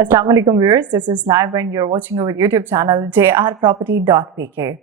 Assalamu alaikum viewers, this is Naib and you're watching our YouTube channel jrproperty.pk.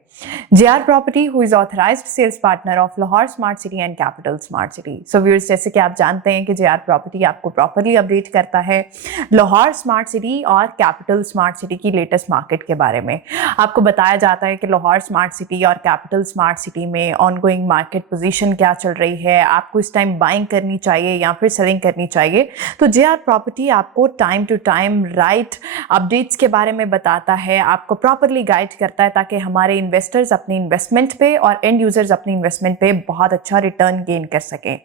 JR Property who is authorized sales partner of Lahore Smart City and Capital Smart City. So viewers, जैसे कि आप जानते हैं कि JR Property आपको properly update करता है Lahore smart city और कैपिटल स्मार्ट सिटी की लेटेस्ट मार्केट के बारे में। आपको बताया जाता है कि लाहौर स्मार्ट सिटी और कैपिटल स्मार्ट सिटी में ऑनगोइंग मार्केट पोजीशन क्या चल रही है, आपको इस टाइम बाइंग करनी चाहिए या फिर सेलिंग करनी चाहिए। तो JR Property आपको time to time right updates के बारे में बताता है, आपको प्रॉपरली गाइड करता है ताकि हमारे इन्वेस्टर्स अपनी इन्वेस्टमेंट पे और एंड यूजर्स अपनी इन्वेस्टमेंट पे बहुत अच्छा रिटर्न गेन कर सकें।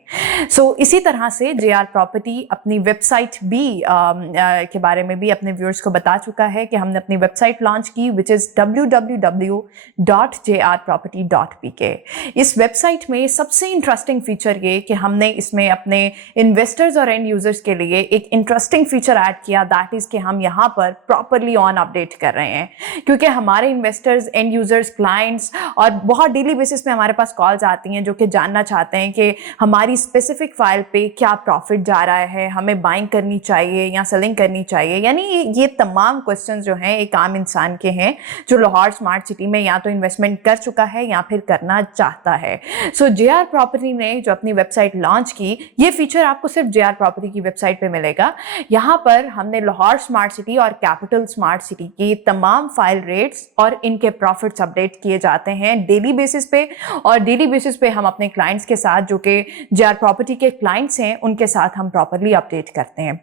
इसी तरह से JR Property अपनी वेबसाइट भी के बारे में भी अपने व्यूअर्स को बता चुका है कि हमने अपनी वेबसाइट लॉन्च की विच इज़ www.jrproperty.pk। इस वेबसाइट में सबसे इंटरेस्टिंग फीचर ये कि हमने इसमें अपने इन्वेस्टर्स और एंड यूजर्स के लिए एक इंटरेस्टिंग फीचर ऐड किया, दैट इज कि हम यहाँ पर प्रॉपरली ऑन अपडेट कर रहे हैं, क्योंकि हमारे इन्वेस्टर्स, एंड यूजर्स, क्लाइंट्स और बहुत डेली बेसिस पे हमारे पास कॉल्स आती हैं जो कि जानना चाहते हैं कि हमारी स्पेसिफिक फाइल पे क्या प्रॉफिट जा रहा है, हमें बाइंग करनी चाहिए या सेलिंग करनी चाहिए। यानी ये तमाम क्वेश्चंस जो हैं एक आम इंसान के हैं जो लाहौर स्मार्ट सिटी में या तो इन्वेस्टमेंट कर चुका है या फिर करना चाहता है। JR Property ने जो अपनी वेबसाइट लॉन्च की, ये फीचर आपको सिर्फ JR Property की वेबसाइट पे मिलेगा। यहाँ पर हमने लाहौर स्मार्ट सिटी और कैपिटल स्मार्ट सिटी की तमाम फाइल रेट्स और इनके प्रॉफिट्स अपडेट किए जाते हैं डेली बेसिस पे, और डेली बेसिस पे हम अपने क्लाइंट्स के साथ, जो कि JR Property के क्लाइंट्स हैं, उनके साथ हम प्रॉपरली अपडेट करते हैं।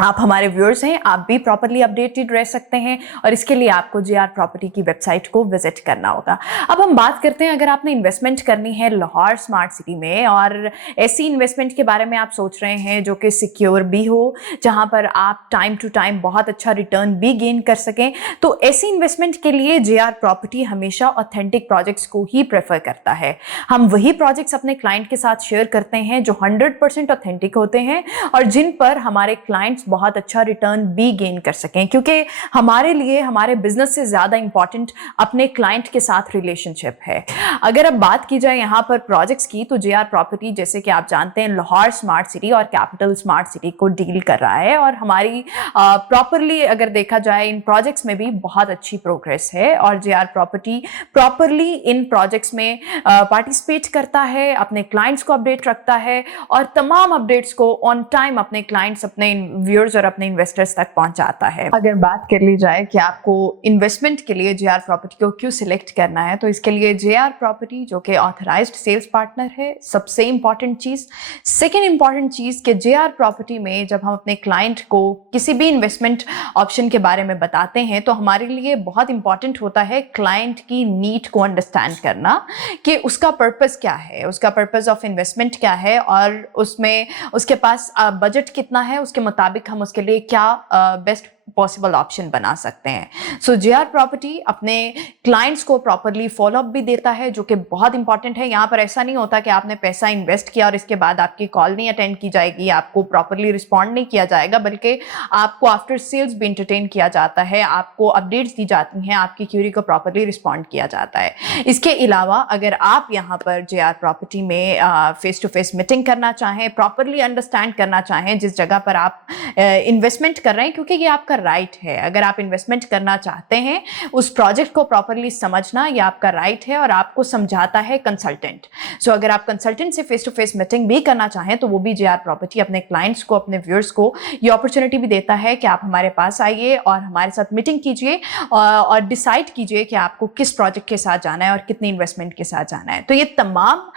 आप हमारे व्यूअर्स हैं, आप भी प्रॉपरली अपडेटेड रह सकते हैं और इसके लिए आपको JR Property की वेबसाइट को विजिट करना होगा। अब हम बात करते हैं, अगर आपने इन्वेस्टमेंट करनी है लाहौर स्मार्ट सिटी में और ऐसी इन्वेस्टमेंट के बारे में आप सोच रहे हैं जो कि सिक्योर भी हो, जहां पर आप टाइम टू टाइम बहुत अच्छा रिटर्न भी गेन कर सकें, तो ऐसी इन्वेस्टमेंट के लिए JR Property हमेशा ऑथेंटिक प्रोजेक्ट्स को ही प्रेफर करता है। हम वही प्रोजेक्ट्स अपने क्लाइंट के साथ शेयर करते हैं जो 100% ऑथेंटिक होते हैं और जिन पर हमारे क्लाइंट्स बहुत अच्छा रिटर्न भी गेन कर सकें, क्योंकि हमारे लिए हमारे बिजनेस से ज्यादा इंपॉर्टेंट अपने क्लाइंट के साथ रिलेशनशिप है। अगर अब बात की जाए यहाँ पर प्रोजेक्ट्स की, तो JR Property, जैसे कि आप जानते हैं, लाहौर स्मार्ट सिटी और कैपिटल स्मार्ट सिटी को डील कर रहा है और हमारी प्रॉपरली अगर देखा जाए इन प्रोजेक्ट्स में भी बहुत अच्छी प्रोग्रेस है और JR Property properly in projects में पार्टिसिपेट करता है, अपने क्लाइंट्स को अपडेट रखता है और तमाम अपडेट्स को ऑन टाइम अपने क्लाइंट्स, अपने व्यूअर्स और अपने इन्वेस्टर्स तक पहुंचाता है। अगर बात कर ली जाए कि आपको इन्वेस्टमेंट के लिए JR Property को क्यों सिलेक्ट करना है, तो इसके लिए JR Property जो कि ऑथराइज्ड सेल्स पार्टनर है, सबसे इंपॉर्टेंट चीज। सेकेंड इंपॉर्टेंट चीज कि JR Property में जब हम अपने क्लाइंट को किसी भी इन्वेस्टमेंट ऑप्शन के बारे में बताते हैं तो हमारे लिए बहुत इंपॉर्टेंट होता है क्लाइंट की नीड को अंडरस्टैंड करना कि उसका पर्पस क्या है, उसका पर्पस ऑफ इन्वेस्टमेंट क्या है और उसमें उसके पास बजट कितना है, उसके मुताबिक हम उसके लिए क्या बेस्ट पॉसिबल ऑप्शन बना सकते हैं। JR Property अपने क्लाइंट्स को प्रॉपरली फॉलोअप भी देता है, जो कि बहुत इंपॉर्टेंट है। यहाँ पर ऐसा नहीं होता कि आपने पैसा इन्वेस्ट किया और इसके बाद आपकी कॉल नहीं अटेंड की जाएगी, आपको प्रॉपरली रिस्पॉन्ड नहीं किया जाएगा, बल्कि आपको आफ्टर सेल्स भी इंटरटेन किया जाता है, आपको अपडेट्स दी जाती हैं, आपकी क्यूरी को प्रॉपरली रिस्पॉन्ड किया जाता है। इसके अलावा अगर आप यहाँ पर JR Property में फेस टू फेस मीटिंग करना चाहें, प्रॉपरली अंडरस्टैंड करना चाहें जिस जगह पर आप इन्वेस्टमेंट कर रहे हैं, क्योंकि ये आपका राइट है, अगर आप इन्वेस्टमेंट करना चाहते हैं, उस प्रोजेक्ट को प्रॉपरली समझना ये आपका राइट है और आपको समझाता है कंसल्टेंट। अगर आप कंसल्टेंट से फेस टू फेस मीटिंग भी करना चाहें तो वो भी JR Property अपने क्लाइंट्स को, अपने व्यूअर्स को ये अपॉर्चुनिटी भी देता है कि आप हमारे पास आइए और हमारे साथ मीटिंग कीजिए और डिसाइड कीजिए कि आपको किस प्रोजेक्ट के साथ जाना है और कितनी इन्वेस्टमेंट के साथ जाना है। तो ये तमाम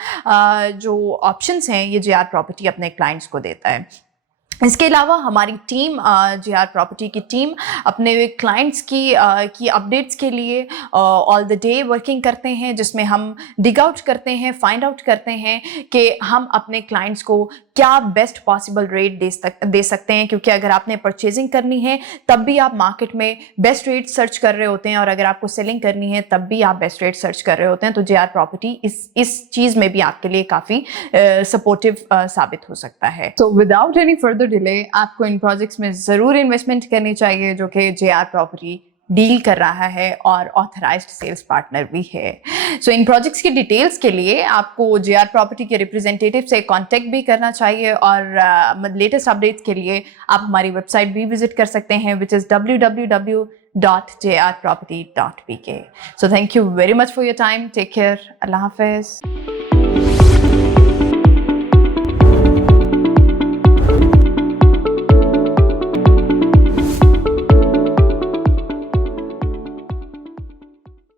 जो ऑप्शंस हैं ये JR Property अपने क्लाइंट्स को देता है। इसके अलावा हमारी टीम JR प्रॉपर्टी की टीम अपने क्लाइंट्स की अपडेट्स के लिए ऑल द डे वर्किंग करते हैं, जिसमें हम डिग आउट करते हैं, फाइंड आउट करते हैं कि हम अपने क्लाइंट्स को क्या बेस्ट पॉसिबल रेट दे सकते हैं, क्योंकि अगर आपने परचेजिंग करनी है तब भी आप मार्केट में बेस्ट रेट सर्च कर रहे होते हैं, और अगर आपको सेलिंग करनी है तब भी आप बेस्ट रेट सर्च कर रहे होते हैं। तो JR प्रॉपर्टी इस चीज़ में भी आपके लिए काफ़ी सपोर्टिव साबित हो सकता है। तो विदाउट एनी फर्दर डिले आपको इन प्रोजेक्ट्स में ज़रूर इन्वेस्टमेंट करनी चाहिए, जो कि JR प्रॉपर्टी डील कर रहा है और ऑथराइज्ड सेल्स पार्टनर भी है। सो इन प्रोजेक्ट्स की डिटेल्स के लिए आपको JR प्रॉपर्टी के रिप्रेजेंटेटिव से कांटेक्ट भी करना चाहिए, और लेटेस्ट अपडेट्स के लिए आप हमारी वेबसाइट भी विजिट कर सकते हैं, which is www.jrproperty.pk. So thank you very much for your time. Take care. Allah Hafiz.